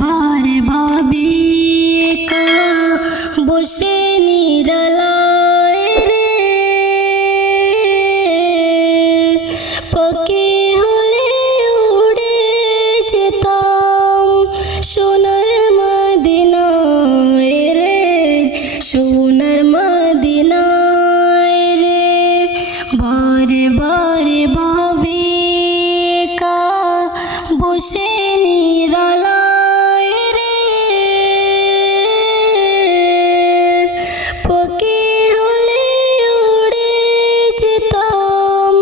বারে ভাবি একা বসে নিরালায় রে, পাখি হলে উড়ে যেতাম সোনার মদিনায় রে, সোনার মদিনায় রে। বারে বারে ভাবি একা বসে নিরালায় রে, পাখি হলে উড়ে যেতাম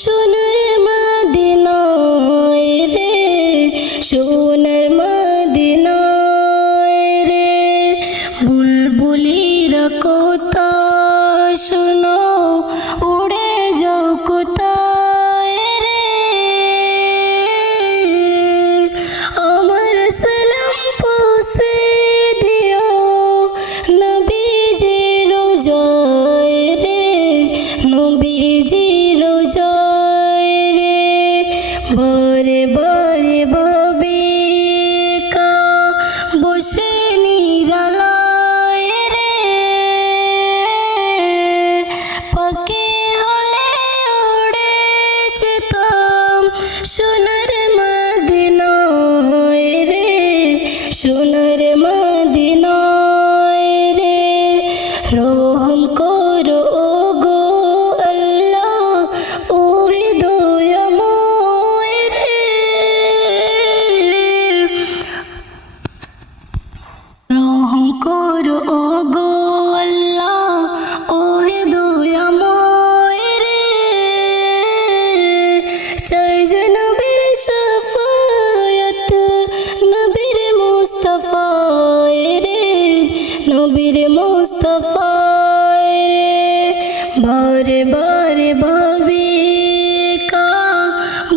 সোনার মদিনায় রে, সোনার মদিনায় রে। বুলবুলির কথা শোনো উড়ে যাও কোথায় রে, আমার সালাম পৌঁছে দিও নবীজির রোজায় রে, নবীজির রোজায় রে। বারে বারে ভাবি একা বসে নিরালায় রে, পাখি হলে উড়ে যেতাম সোনার মদিনায় রে, সোনার মদিনায় রে। রহম করো ওগো আল্লাহ ওহে দয়াময় রে, রহম করো ওগো আল্লাহ ওহে দয়াময় রে। চাই যে নবীর শাফায়াত নবীর মুস্তাফায় রে, নবীর মুস্তাফায় রে। বারে বারে ভাবি একা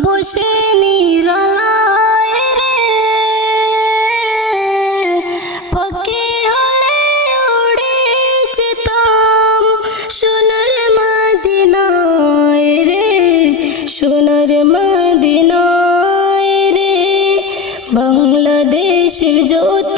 বসে নিরালায় রে, পাখি হলে উড়ে যেতাম সোনার মদিনায় রে, সোনার মদিনায় রে। বাংলাদেশের জ্যোতি